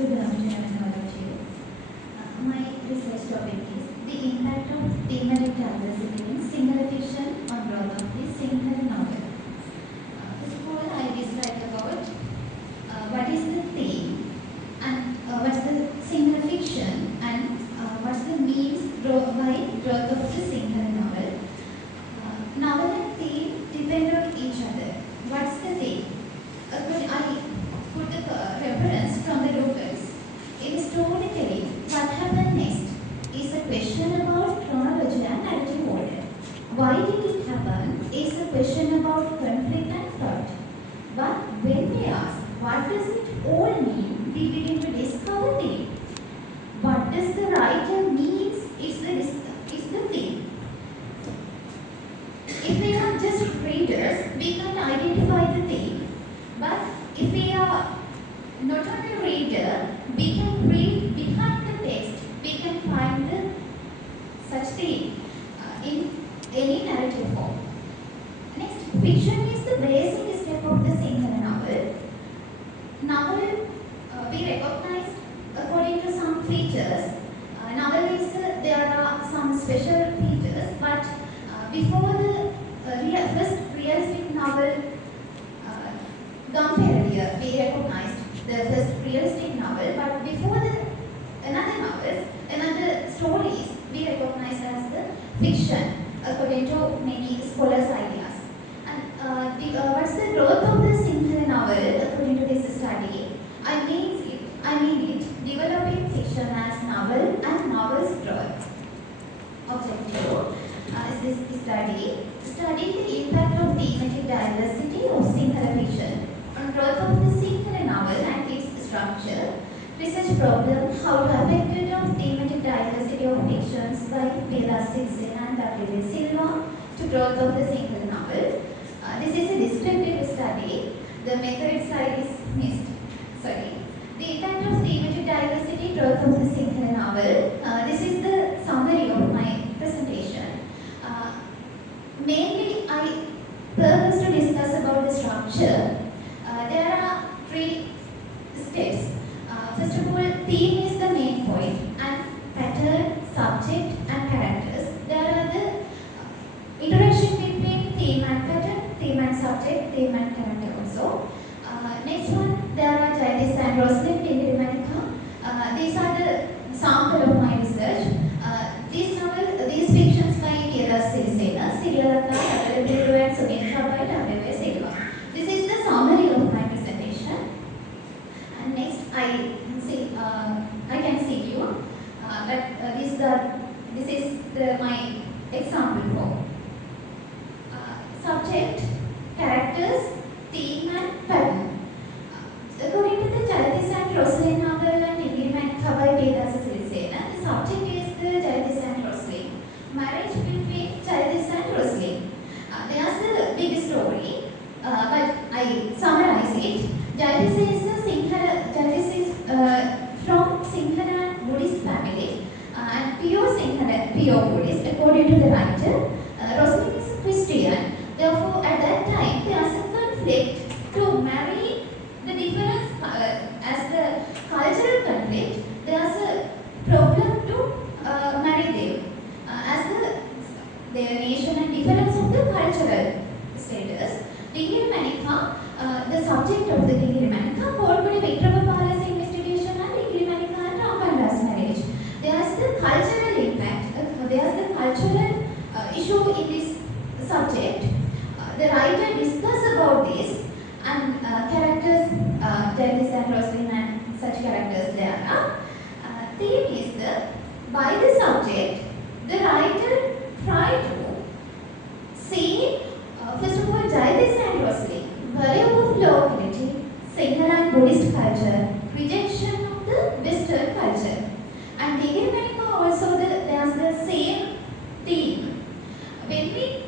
Good afternoon, all of you. My research topic is the impact of thematic diversity in Sinhala fiction on growth of the Sinhala novel. First of all, I describe about what is the theme and what's the Sinhala fiction and what's the means by growth of the Sinhala novel. Novel and theme depend on each other. What's the theme? I put the reference from the Lucas. In storytelling, what happened next is a question about chronology and narrative order. Why did it happen is a question about conflict and thought. But when we ask, what does it all mean, we begin to discover theme. What does the writer means is the theme. If we are just readers, we can identify the theme. But if we are not only reader, we can read behind the text. We can find such theme in any narrative form. Next, fiction is the basic step of the Sinhala novel. Novel we recognize according to some features. Novel is there are some special features, but before the first realistic novel, Gumperrier, we recognized the first realistic novel, but before another stories, we recognized as the fiction, according to many scholars' ideas. And what's the growth of the Sinhala novel, according to this study? I mean it developing fiction as novel and novel's growth. Objective is this study the impact of thematic diversity of Sinhala fiction on growth of the Sinhala novel and its structure. Research problem: how to affect of thematic diversity of fictions by Weerasinghe and W. Silva to growth of the Sinhala novel. This is a descriptive study. The method side is missed. Sorry. The impact of thematic diversity growth of the Sinhala novel. This is the summary of my presentation. Mainly, I purpose to discuss about the structure. There are three steps. First of all, theme is the main point, and pattern, subject, and characters. There are the interaction between theme and pattern, theme and subject, theme and character also. Next one, there are Jayadis and Rosalind in Thematic. These are the sample of my research. These fictions by Weerasinghe, Sinhala, and Sumitra by W. Silva. This is the summary of my presentation. And next, I can see you, but this is my example form. Subject, characters, theme, and pattern. According to the Jayadis and Rosalind novel and Thematic by Weerasinghe, the subject is the Jayadis and Rosalind. Marriage between Jayadis and Rosalind. There's the big story, but I summarize it. Jayadis is from Sinhala and Buddhist family, and pure Buddhist, according to the writer. Rosalind is a Christian. Therefore, at that time, there's a conflict to marry the difference as the cultural conflict. There's a problem to marry them as their nation and difference of the cultural status. The subject of the Manika, Polkudi Vikramapala's investigation and Manika and Ramanda's marriage. There's the cultural impact, there's the cultural issue in this subject. The writer discusses about this, and characters, Jayadis and Rosalind and such characters there are. Theme is by the subject, the writer tried to see, first of all, Jayadis and Rosalind, value of locality, Sinhala and Buddhist culture, rejection of the Western culture. And Manika also, there's the same theme. When we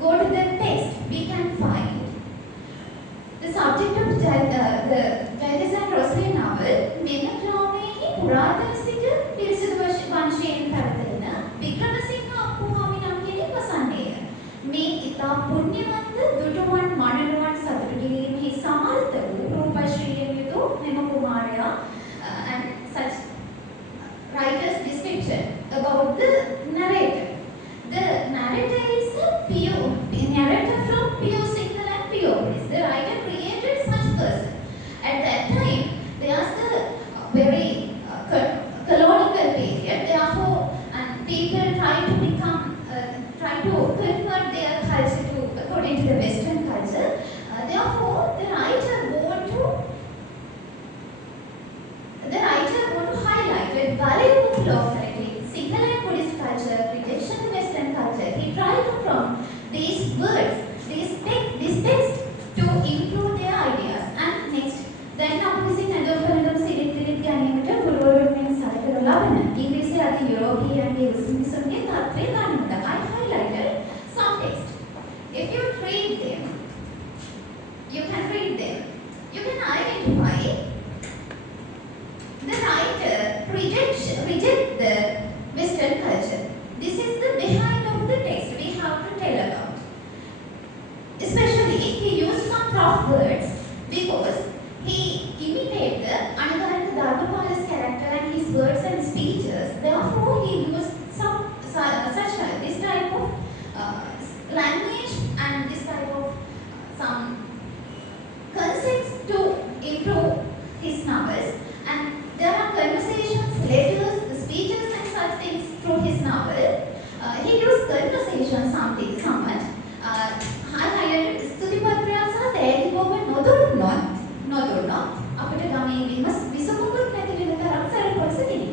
go to the text, we can find the subject of the Jayadis and Rosalind novel, Menakrame Purathanasika Pirisudu Vanshayen Parathalina, Vikramasinghe Appuhami Namkiyane Pasandeya. Me ita punyavantha dutuwan mananuwan satutu kireemehi samartha වූ රූපශ්‍රීයෙන් යුතු මෙම කුමාරයා and reject the Western culture. This is the behind of the text we have to tell about. Especially, he used some prof words because he imitated Anagartha Dharmapala's character and his words and speeches. Therefore, he used this type of language and this type of some concepts to improve his novels. And there are conversations, letters, speeches and such things through his novel. He used conversation somewhat. I highlighted Studipatrasa තෑගිකෝව නොදුන්නොත් අපිට ගමේ විසකුකුත් නැති වෙන තරම් සැලකුවස කෙනෙක්.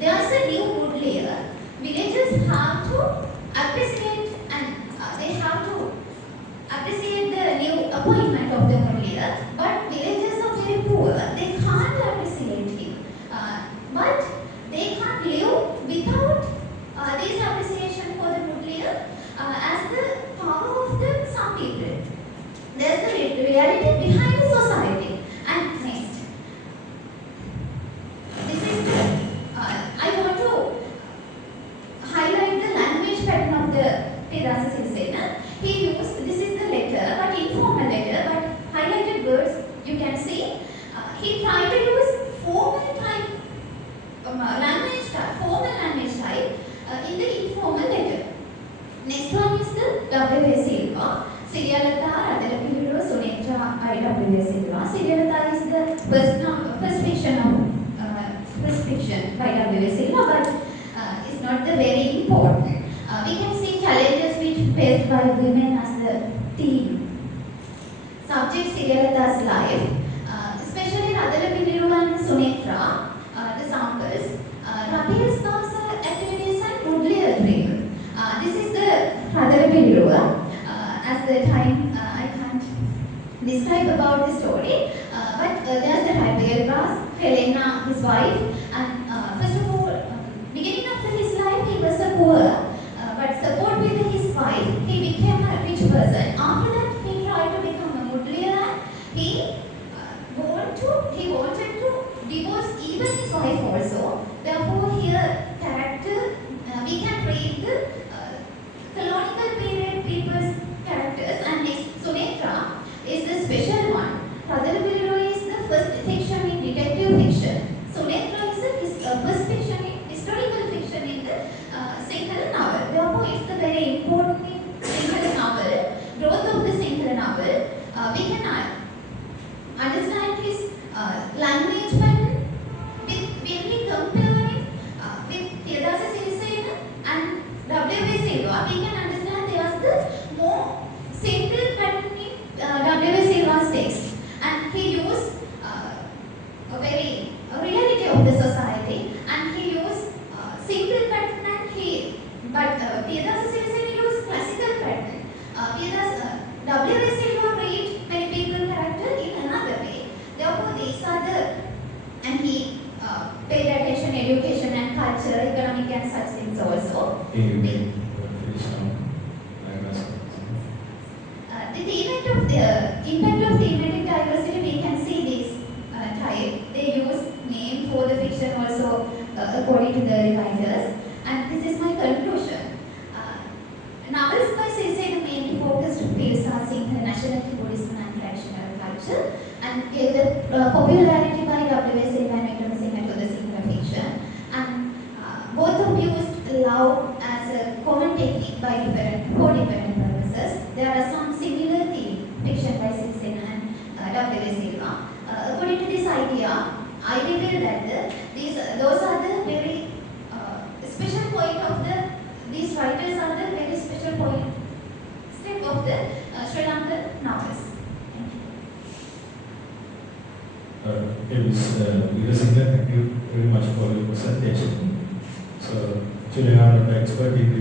There's a new mood layer. Villagers have to appreciate and they have to appreciate the new appointment of the mood layer. But villagers are very poor. They can't appreciate him. But they can't live without this appreciation for the mood layer as the power of the some people. There's the reality behind the society. And next, this is the, I want to highlight the language pattern of the Pedasa Sirisena. He used, this is the letter, but informal letter, but highlighted words you can see. He tried to use formal type, formal language type in the informal letter. Next one is the W.A. Silva. Siriyalatha, Radhalapiluru, Sunetra, I.W.A. Silva. Siriyalatha is the first fiction by W.A. Silva, but it's not the very important. We can see challenges which faced by women as the theme. Subject Siriyalatha's life, especially Radhalapiluru and Sunetra, the samples, Rabi's activities and Woodley dream. This is the Radhalapiluru. As the time, I can't describe about the story, but there's the Weerasinghe, Helena, his wife, and first of all, beginning of his life, he was a poor, but support with his wife, he became a rich person. After that, he tried to become a Mudliya. He wanted to divorce even his wife also. Therefore, here character, we can read the colonial period people's characters. And next, Sunetra is the special one. Radhalapiluru is the first fiction in detective fiction. Sunetra is the first fiction in historical fiction in the Sinhala novel. Therefore, it's the very important in Sinhala novel, growth of the Sinhala novel. We can understand his language pattern when we compare it with Pedasa Sirisena and W.A. Silva. We can understand there's the more simple pattern in W.A. Silva's text, and he used a very reality of the society, and he used simple pattern, and but Pedasa Sirisena used classical pattern. W.A. Silva read many people character in another way. Therefore, these are the, and he paid attention education and culture, economic and such things also. The impact of thematic diversity, we can see this type. They use name for the fiction also according to the revisers. And this is my conclusion. Novels by Sirisena mainly focused on Weerasinghe nationality, Buddhism and traditional culture, and gave the popularity by W.A. Silva and Weerasinghe to the Sinhala fiction. And both of used love as a common technique for different purposes. There are some similar themes, fiction by Sirisena and W.A. Silva. According to this idea, I reveal that those are the very special point of these writers are the very special step of the Sri Lankan novels. Okay, Ms. Weerasinghe, thank you very much for your presentation. So, actually, you are an expert in this